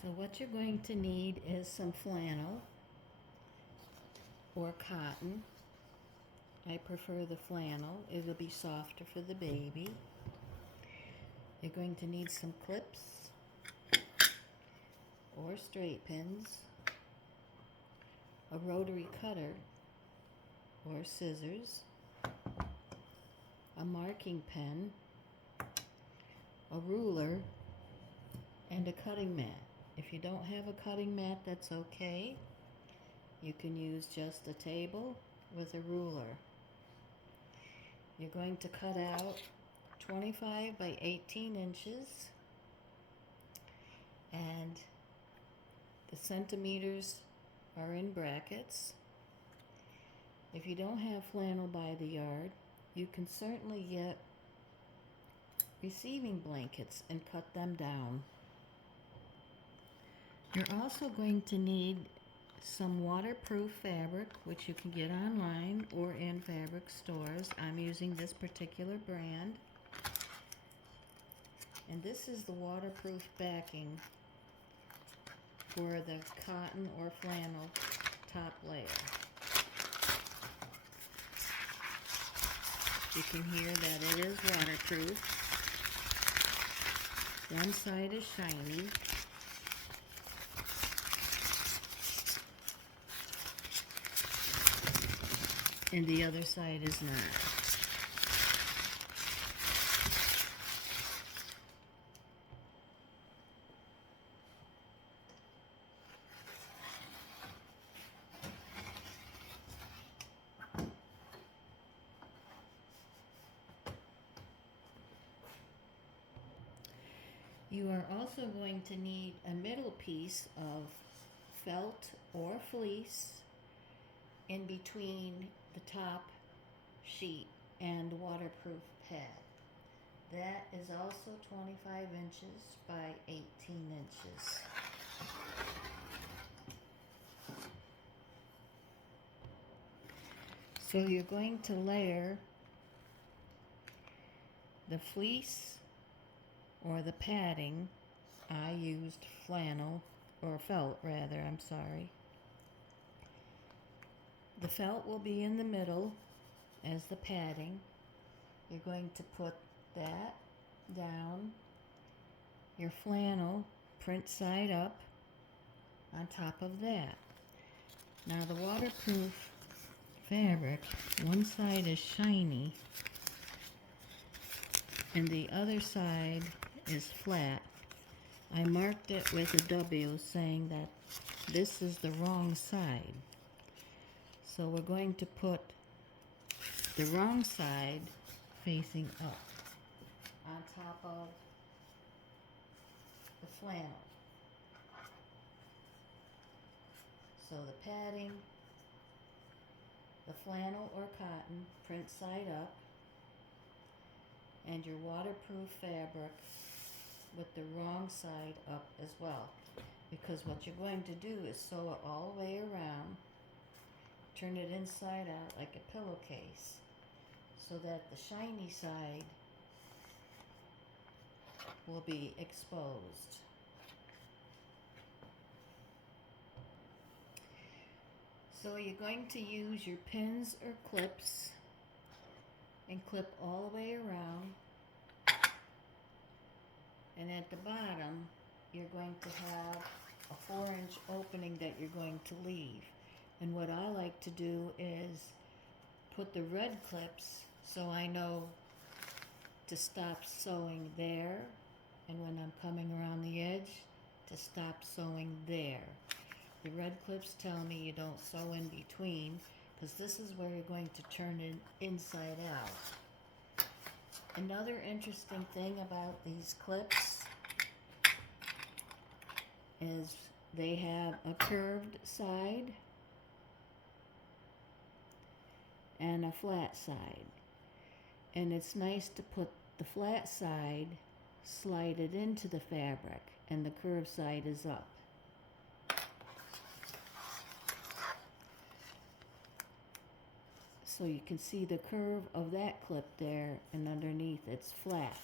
So what you're going to need is some flannel or cotton. I prefer the flannel. It'll be softer for the baby. You're going to need some clips or straight pins, a rotary cutter or scissors, a marking pen, a ruler, and a cutting mat. If you don't have a cutting mat, that's okay. You can use just a table with a ruler. You're going to cut out 25 by 18 inches, and the centimeters are in brackets. If you don't have flannel by the yard, you can certainly get receiving blankets and cut them down. You're also going to need some waterproof fabric, which you can get online or in fabric stores. I'm using this particular brand. And this is the waterproof backing for the cotton or flannel top layer. You can hear that it is waterproof. One side is shiny. And the other side is not. You are also going to need a middle piece of felt or fleece in between the top sheet and waterproof pad. That is also 25 inches by 18 inches. So you're going to layer the fleece or the padding. I used flannel, or felt rather, I'm sorry. The felt will be in the middle as the padding. You're going to put that down, your flannel print side up on top of that. Now the waterproof fabric, one side is shiny and the other side is flat. I marked it with a W saying that this is the wrong side. So we're going to put the wrong side facing up on top of the flannel. So the padding, the flannel or cotton print side up, and your waterproof fabric with the wrong side up as well. Because what you're going to do is sew it all the way around, turn it inside out like a pillowcase, so that the shiny side will be exposed. So you're going to use your pins or clips and clip all the way around, and at the bottom you're going to have a 4-inch opening that you're going to leave. And what I like to do is put the red clips so I know to stop sewing there, and when I'm coming around the edge, to stop sewing there. The red clips tell me you don't sew in between, because this is where you're going to turn it inside out. Another interesting thing about these clips is they have a curved side and a flat side. And it's nice to put the flat side, slide it into the fabric, and the curved side is up. So you can see the curve of that clip there, and underneath it's flat.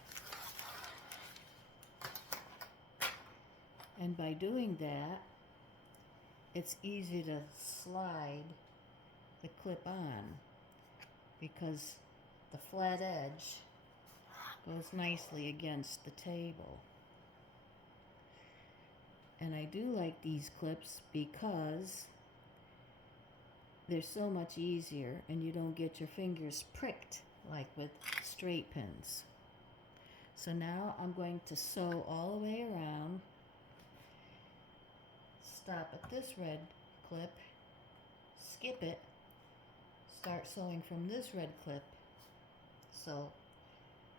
And by doing that, it's easy to slide the clip on because the flat edge goes nicely against the table. And I do like these clips because they're so much easier and you don't get your fingers pricked like with straight pins. So now I'm going to sew all the way around, stop at this red clip, skip it, start sewing from this red clip. So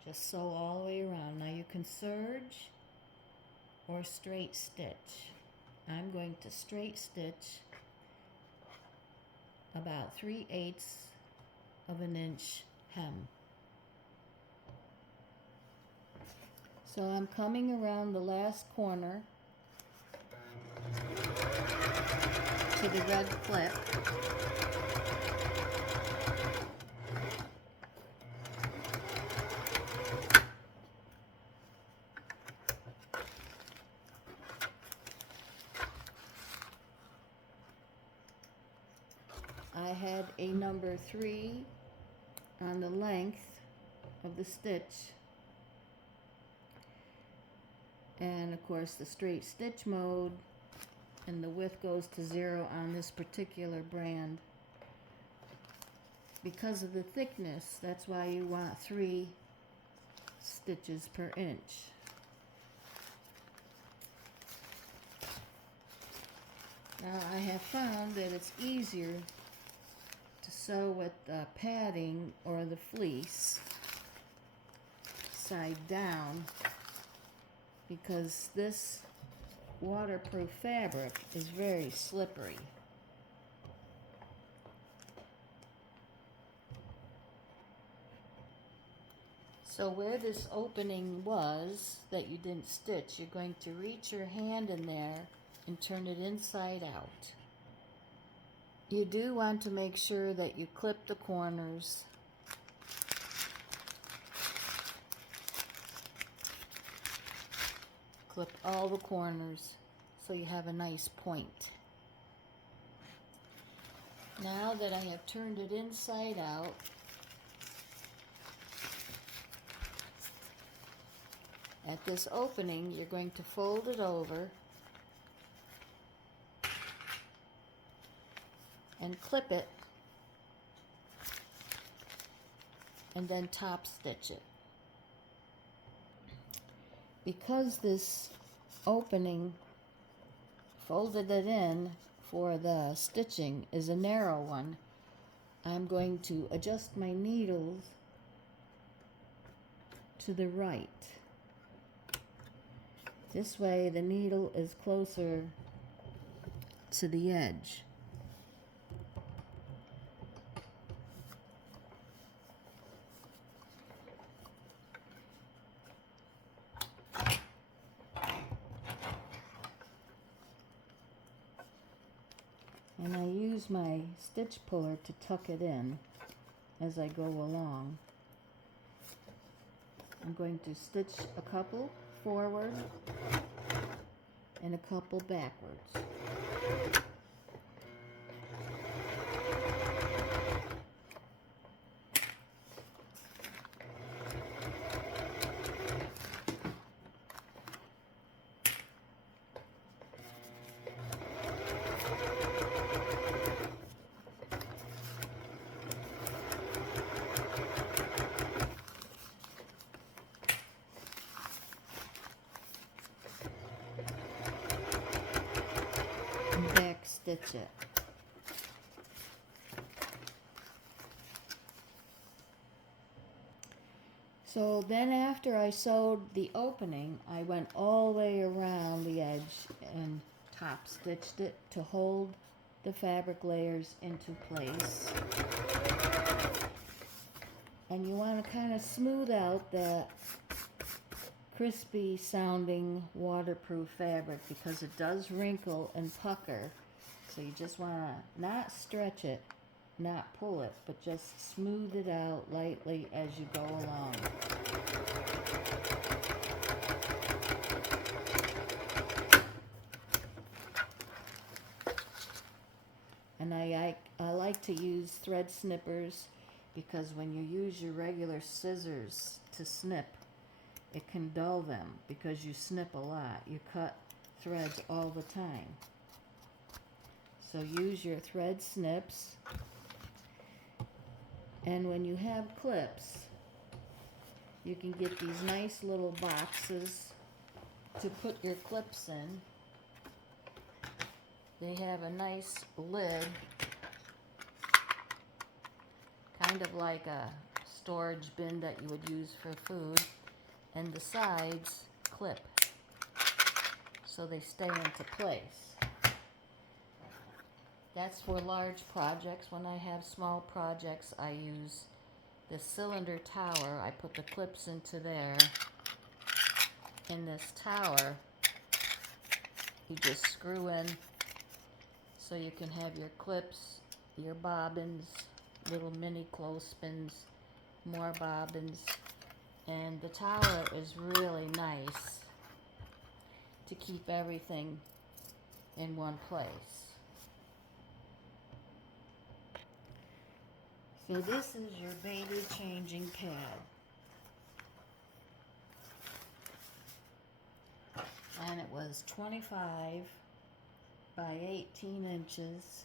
just sew all the way around. Now you can serge or straight stitch. I'm going to straight stitch about 3/8 of an inch hem. So I'm coming around the last corner to the red clip. I had a number 3 on the length of the stitch, and of course the straight stitch mode, and the width goes to 0 on this particular brand. Because of the thickness, that's why you want 3 stitches per inch. Now I have found that it's easier to sew with the padding or the fleece side down because this waterproof fabric is very slippery. So where this opening was that you didn't stitch, you're going to reach your hand in there and turn it inside out. You do want to make sure that you clip the corners. Clip all the corners so you have a nice point. Now that I have turned it inside out, at this opening, you're going to fold it over and clip it, and then top stitch it. Because this opening folded it in for the stitching is a narrow one, I'm going to adjust my needles to the right. This way the needle is closer to the edge. And I use my stitch puller to tuck it in as I go along. I'm going to stitch a couple forward and a couple backwards. Back stitch it. So then after I sewed the opening, I went all the way around the edge and top stitched it to hold the fabric layers into place. And you want to kind of smooth out that crispy sounding waterproof fabric because it does wrinkle and pucker. So you just want to not stretch it, not pull it, but just smooth it out lightly as you go along. to use thread snippers because when you use your regular scissors to snip, it can dull them because you snip a lot. You cut threads all the time. So use your thread snips. And when you have clips, you can get these nice little boxes to put your clips in. They have a nice lid, kind of like a storage bin that you would use for food, and the sides clip so they stay into place. That's for large projects. When I have small projects, I use this cylinder tower. I put the clips into there. In this tower, you just screw in so you can have your clips, your bobbins, little mini clothespins, more bobbins, and the tower is really nice to keep everything in one place. So this is your baby changing pad. And it was 25 by 18 inches.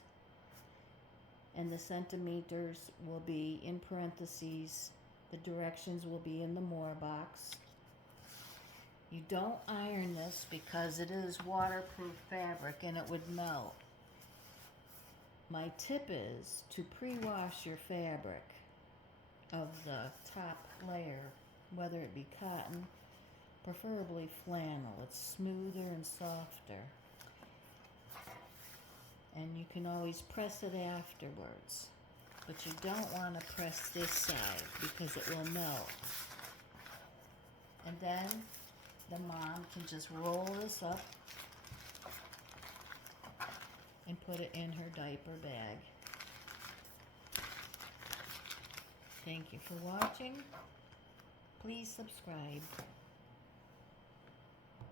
And the centimeters will be in parentheses. The directions will be in the more box. You don't iron this because it is waterproof fabric and it would melt. My tip is to pre-wash your fabric of the top layer, whether it be cotton, preferably flannel. It's smoother and softer. And you can always press it afterwards. But you don't want to press this side because it will melt. And then the mom can just roll this up and put it in her diaper bag. Thank you for watching. Please subscribe.